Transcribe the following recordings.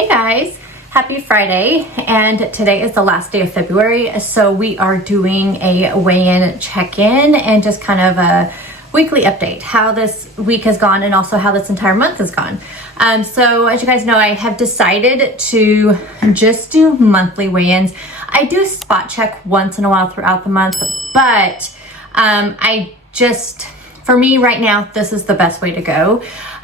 Hey guys, happy Friday, and today is the last day of February, so we are doing a weigh-in check-in and just kind of a weekly update, how this week has gone and also how this entire month has gone. So as you guys know, I have decided to just do monthly weigh-ins. I do spot check once in a while throughout the month, but for me right now, this is the best way to go.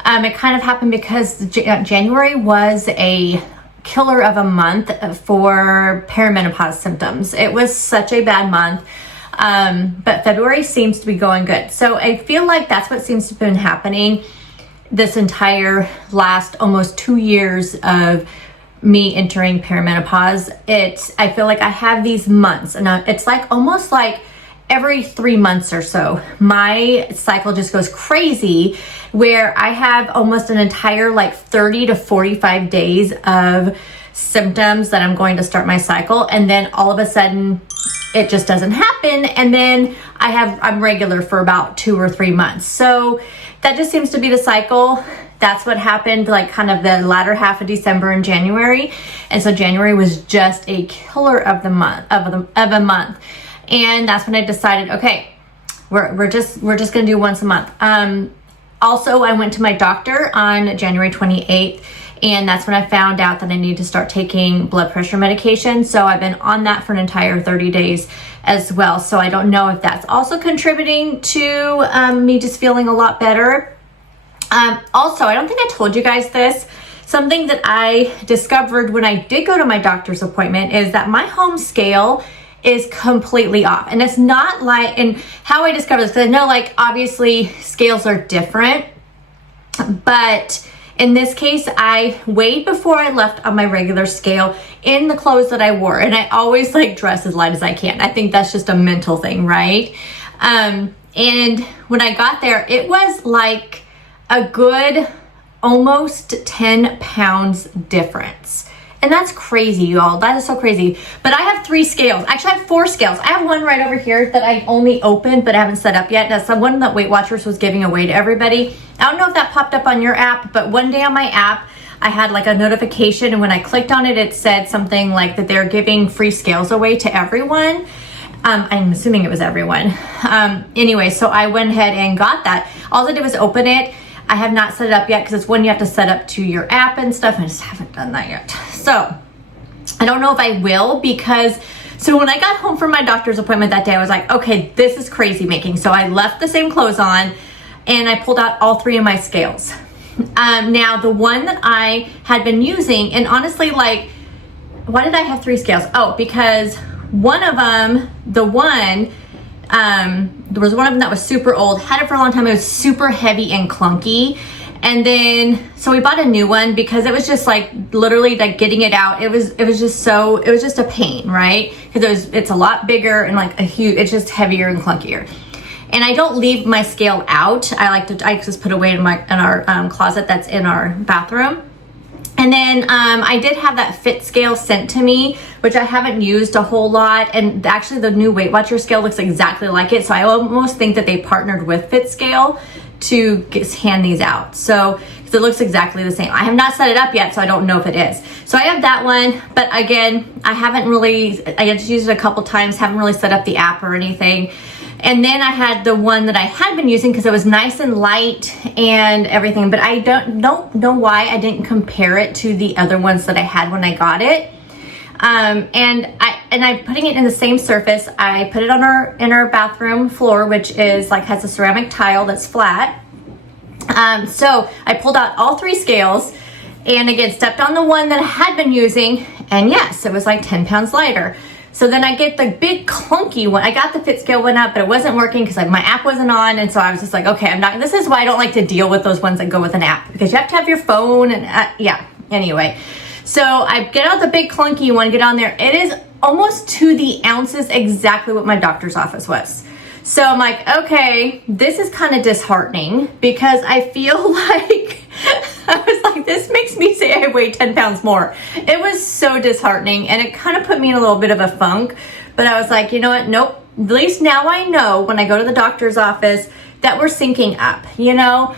It kind of happened because January was a killer of a month for perimenopause symptoms. It was such a bad month, but February seems to be going good. So I feel like that's what seems to have been happening this entire last almost 2 years of me entering perimenopause. I feel like I have these months, and it's like almost like every 3 months or so, my cycle just goes crazy where I have almost an entire like 30 to 45 days of symptoms that I'm going to start my cycle. And then all of a sudden it just doesn't happen. And then I'm regular for about 2 or 3 months. So that just seems to be the cycle. That's what happened like kind of the latter half of December and January. And so January was just a killer of a month. And that's when I decided, okay, we're just gonna do once a month. Also, I went to my doctor on January 28th, and that's when I found out that I need to start taking blood pressure medication. So I've been on that for an entire 30 days as well. So I don't know if that's also contributing to me just feeling a lot better. Also, I don't think I told you guys this. Something that I discovered when I did go to my doctor's appointment is that my home scale is completely off. And it's not like, and how I discovered this, because I know like obviously scales are different, but in this case, I weighed before I left on my regular scale in the clothes that I wore. And I always like dress as light as I can. I think that's just a mental thing, right? And when I got there, it was like a good almost 10 pounds difference. And that's crazy, y'all. That is so crazy. But I have 3 scales. Actually, I have 4 scales. I have one right over here that I only opened but I haven't set up yet. That's the one that Weight Watchers was giving away to everybody. I don't know if that popped up on your app, but one day on my app, I had like a notification, and when I clicked on it, it said something like that they're giving free scales away to everyone. I'm assuming it was everyone. Anyway, so I went ahead and got that. All I did was open it. I have not set it up yet because it's one you have to set up to your app and stuff. I just haven't done that yet. So I don't know if I will, because so when I got home from my doctor's appointment that day, I was like, okay, this is crazy making. So I left the same clothes on and I pulled out all 3 of my scales. Now the one that I had been using, and honestly, like, why did I have 3 scales? Oh, because one of them, there was one of them that was super old, had it for a long time. It was super heavy and clunky. And then, so we bought a new one because it was just like literally like getting it out. It was just a pain, right? Because it's a lot bigger and like it's just heavier and clunkier. And I don't leave my scale out. I just put away in our closet that's in our bathroom. And then I did have that fit scale sent to me, which I haven't used a whole lot. And actually the new Weight Watcher scale looks exactly like it. So I almost think that they partnered with Fit Scale to hand these out. So, because it looks exactly the same. I have not set it up yet, so I don't know if it is. So I have that one, but again, I just used it a couple times, haven't really set up the app or anything. And then I had the one that I had been using because it was nice and light and everything, but I don't know why I didn't compare it to the other ones that I had when I got it. And I'm putting it in the same surface. I put it on in our bathroom floor, which is like has a ceramic tile that's flat. So I pulled out all 3 scales and again stepped on the one that I had been using, and yes, it was like 10 pounds lighter. So then I get the big clunky one. I got the fit scale one up, but it wasn't working because like my app wasn't on. And so I was just like, okay, this is why I don't like to deal with those ones that go with an app, because you have to have your phone and yeah, anyway. So I get out the big clunky one, get on there. It is almost to the ounces exactly what my doctor's office was. So I'm like, okay, this is kind of disheartening because I feel like, I was like, this makes me say I weigh 10 pounds more. It was so disheartening and it kind of put me in a little bit of a funk, but I was like, you know what? Nope. At least now I know when I go to the doctor's office that we're syncing up, you know?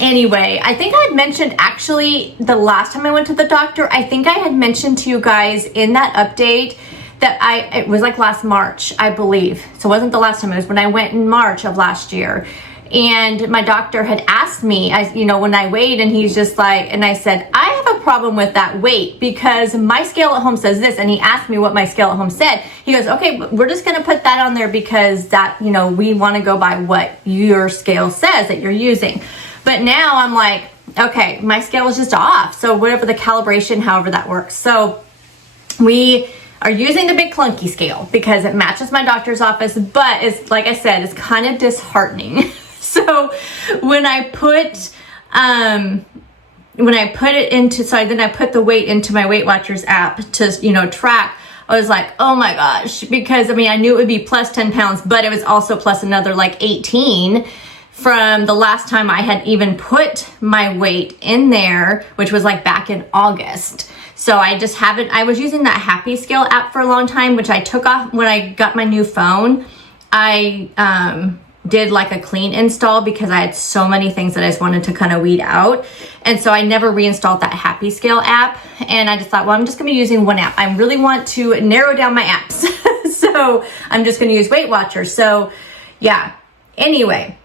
Anyway, I think I had mentioned actually the last time I went to the doctor, I think I had mentioned to you guys in that update that it was like last March, I believe. So it wasn't the last time, it was when I went in March of last year. And my doctor had asked me, when I weighed, and he's just like, and I said, I have a problem with that weight because my scale at home says this. And he asked me what my scale at home said. He goes, okay, but we're just going to put that on there because that, we want to go by what your scale says that you're using. But now I'm like, okay, my scale is just off. So whatever the calibration, however that works. So we are using the big clunky scale because it matches my doctor's office, but it's, like I said, it's kind of disheartening. So when I put it into, then I put the weight into my Weight Watchers app to, track, I was like, oh my gosh, because I knew it would be plus 10 pounds, but it was also plus another like 18 from the last time I had even put my weight in there, which was like back in August. So I just haven't, I was using that Happy Scale app for a long time, which I took off when I got my new phone. I, did like a clean install because I had so many things that I just wanted to kind of weed out. And so I never reinstalled that Happy Scale app. And I just thought, well, I'm just gonna be using one app. I really want to narrow down my apps. So I'm just gonna use Weight Watchers. So yeah, anyway.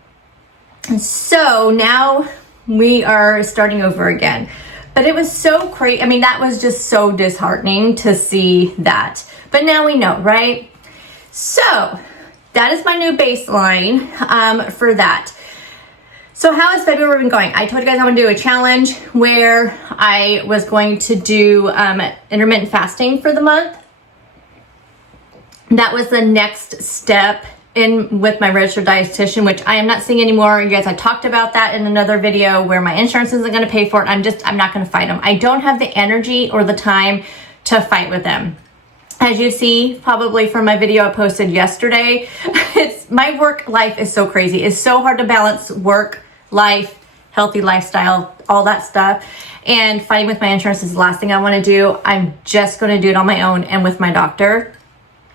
So now we are starting over again. But it was so crazy. That was just so disheartening to see that. But now we know, right? So that is my new baseline for that. So how has February been going? I told you guys I want to do a challenge where I was going to do intermittent fasting for the month. That was the next step in with my registered dietitian, which I am not seeing anymore. You guys, I talked about that in another video where my insurance isn't going to pay for it. I'm not going to fight them. I don't have the energy or the time to fight with them. As you see, probably from my video I posted yesterday, my work life is so crazy. It's so hard to balance work, life, healthy lifestyle, all that stuff. And fighting with my insurance is the last thing I want to do. I'm just going to do it on my own and with my doctor,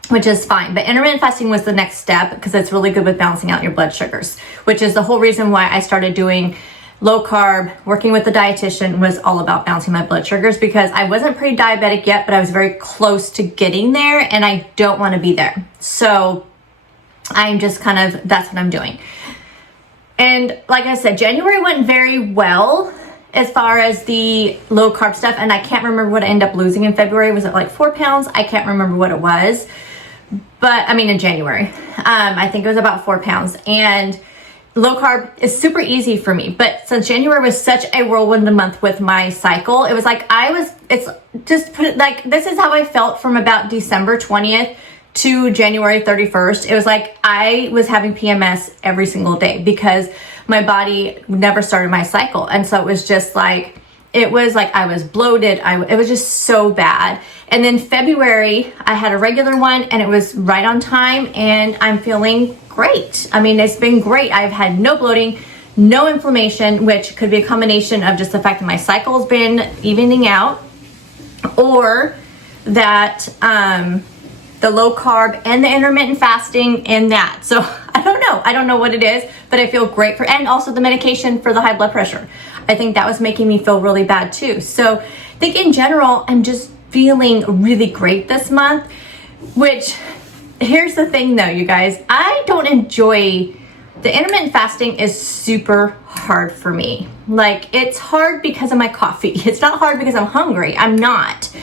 which is fine. But intermittent fasting was the next step because it's really good with balancing out your blood sugars, which is the whole reason why I started doing low carb. Working with the dietitian was all about balancing my blood sugars because I wasn't pre-diabetic yet, but I was very close to getting there and I don't want to be there. So I'm just that's what I'm doing. And like I said, January went very well as far as the low carb stuff. And I can't remember what I ended up losing in February. Was it like 4 pounds? I can't remember what it was, but in January, I think it was about 4 pounds. And low carb is super easy for me, but since January was such a whirlwind month with my cycle, it was like this is how I felt from about December 20th to January 31st. It was like I was having PMS every single day because my body never started my cycle. And so it was just like, I was bloated. It was just so bad. And then February, I had a regular one and it was right on time and I'm feeling great. It's been great. I've had no bloating, no inflammation, which could be a combination of just the fact that my cycle's been evening out or that the low carb and the intermittent fasting and that. So I don't know what it is, but I feel great and also the medication for the high blood pressure. I think that was making me feel really bad too. So I think in general, I'm just feeling really great this month, which here's the thing though, you guys, I don't enjoy, the intermittent fasting is super hard for me. It's hard because of my coffee. It's not hard because I'm hungry. I'm not.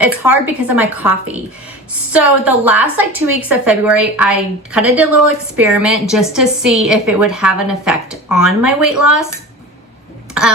It's hard because of my coffee. So the last 2 weeks of February, I kind of did a little experiment just to see if it would have an effect on my weight loss,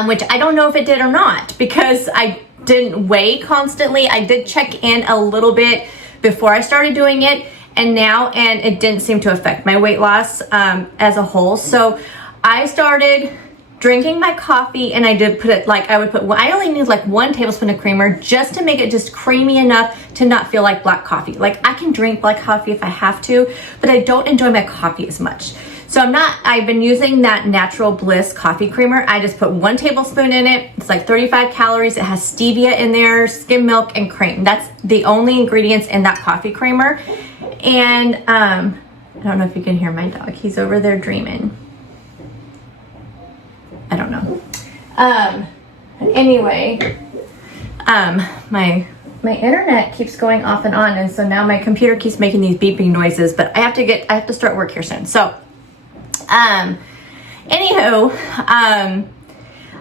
which I don't know if it did or not because I didn't weigh constantly. I did check in a little bit before I started doing it and it didn't seem to affect my weight loss as a whole. So I started drinking my coffee and I did put it I only need 1 tablespoon of creamer just to make it just creamy enough to not feel like black coffee. I can drink black coffee if I have to, but I don't enjoy my coffee as much. So I've been using that Natural Bliss coffee creamer. I just put 1 tablespoon in it. It's 35 calories. It has stevia in there, skim milk, and cream. That's the only ingredients in that coffee creamer. And I don't know if you can hear my dog. He's over there dreaming. I don't know. Anyway, my internet keeps going off and on, and so now my computer keeps making these beeping noises, but I have to start work here soon. So, anywho,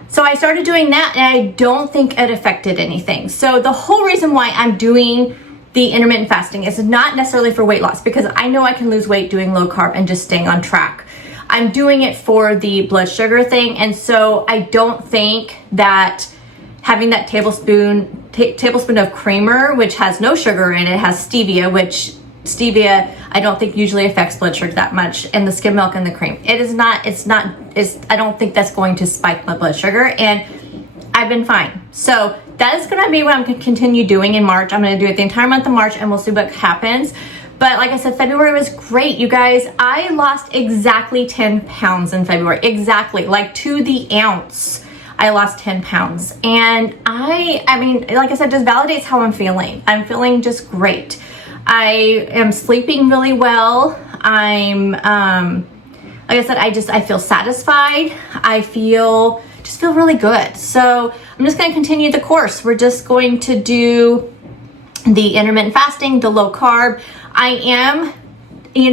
so I started doing that, and I don't think it affected anything. So the whole reason why I'm doing the intermittent fasting is not necessarily for weight loss, because I know I can lose weight doing low carb and just staying on track. I'm doing it for the blood sugar thing, and so I don't think that having that tablespoon of creamer, which has no sugar in it, has stevia, which stevia I don't think usually affects blood sugar that much, and the skim milk and the cream. I don't think that's going to spike my blood sugar, and I've been fine. So that is going to be what I'm going to continue doing in March. I'm going to do it the entire month of March, and we'll see what happens. But like I said, February was great, you guys. I lost exactly 10 pounds in February. Exactly, like to the ounce. I lost 10 pounds. And I mean, like I said, just validates how I'm feeling. I'm feeling just great. I am sleeping really well. I'm, like I said, I feel satisfied. I just feel really good. So I'm just going to continue the course. We're just going to do the intermittent fasting, the low carb. You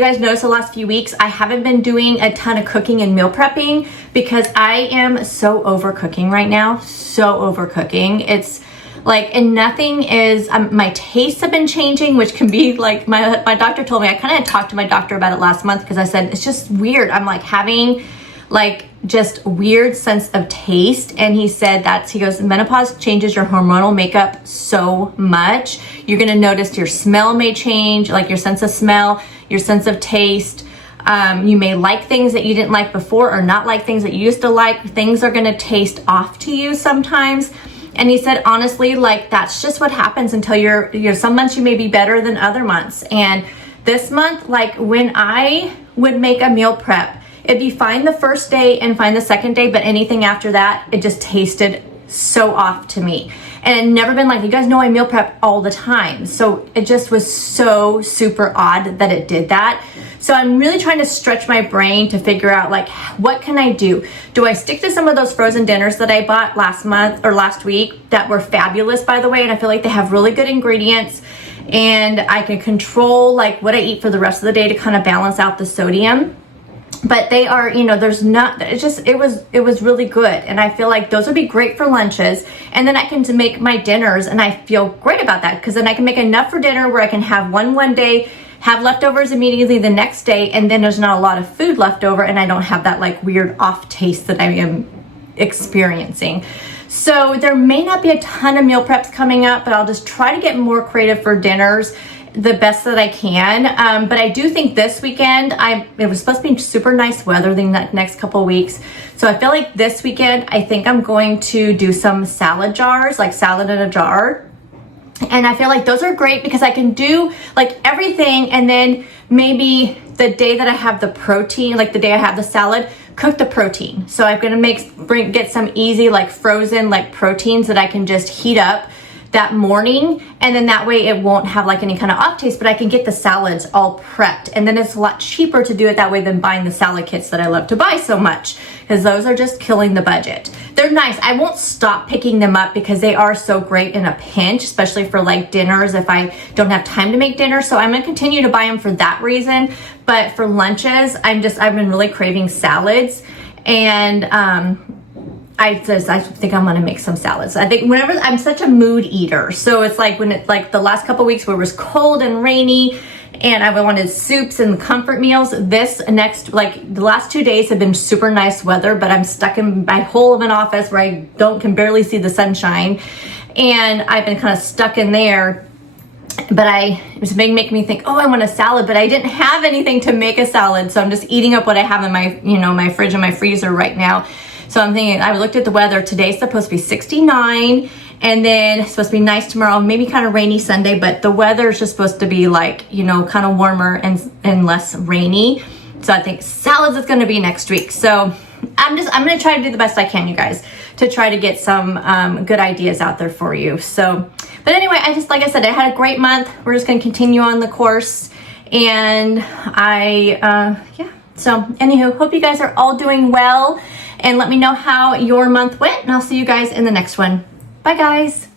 guys noticed the last few weeks, I haven't been doing a ton of cooking and meal prepping because I am so over cooking right now. So over cooking. It's like, and nothing is, my tastes have been changing, which can be like, my doctor told me, I kind of talked to my doctor about it last month because I said, it's just weird. I'm like having like just weird sense of taste. And he said he goes, menopause changes your hormonal makeup so much. You're going to notice your smell may change, like your sense of smell, your sense of taste. You may like things that you didn't like before or not like things that you used to like. Things are going to taste off to you sometimes. And he said, honestly, like that's just what happens until you're some months you may be better than other months. And this month, like when I would make a meal prep, it'd be fine the first day and fine the second day, but anything after that, it just tasted so off to me. And it never been like, you guys know I meal prep all the time. So it just was so super odd that it did that. So I'm really trying to stretch my brain to figure out like, what can I do? Do I stick to some of those frozen dinners that I bought last week that were fabulous, by the way? And I feel like they have really good ingredients, and I can control like what I eat for the rest of the day to kind of balance out the sodium. But they are, it was really good. And I feel like those would be great for lunches. And then I can make my dinners, and I feel great about that because then I can make enough for dinner where I can have one day, have leftovers immediately the next day, and then there's not a lot of food left over, and I don't have that like weird off taste that I am experiencing. So there may not be a ton of meal preps coming up, but I'll just try to get more creative for dinners the best that I can. But I do think this weekend, it was supposed to be super nice weather the next couple of weeks. So I feel like this weekend, I think I'm going to do some salad jars, like salad in a jar. And I feel like those are great because I can do like everything. And then maybe the day that I have the protein, like the day I have the salad, cook the protein. So I'm going to get some easy, like frozen, like proteins that I can just heat up that morning, and then that way it won't have like any kind of off taste, but I can get the salads all prepped, and then it's a lot cheaper to do it that way than buying the salad kits that I love to buy so much, because those are just killing the budget. They're nice. I won't stop picking them up because they are so great in a pinch, especially for like dinners if I don't have time to make dinner. So I'm going to continue to buy them for that reason. But for lunches, I've been really craving salads, and I think I'm gonna make some salads. I think whenever I'm such a mood eater, so it's like when it's like the last couple weeks where it was cold and rainy, and I wanted soups and comfort meals. The last 2 days have been super nice weather, but I'm stuck in my hole of an office where I can barely see the sunshine, and I've been kind of stuck in there. But it was making me think, oh, I want a salad, but I didn't have anything to make a salad, so I'm just eating up what I have in my fridge and my freezer right now. So I'm thinking, I looked at the weather. Today's supposed to be 69, and then it's supposed to be nice tomorrow, maybe kind of rainy Sunday, but the weather is just supposed to be like, kind of warmer and less rainy. So I think salads is going to be next week. So I'm going to try to do the best I can, you guys, to try to get some good ideas out there for you. So, but anyway, like I said, I had a great month. We're just going to continue on the course, and So anywho, hope you guys are all doing well. and let me know how your month went, and I'll see you guys in the next one. Bye guys.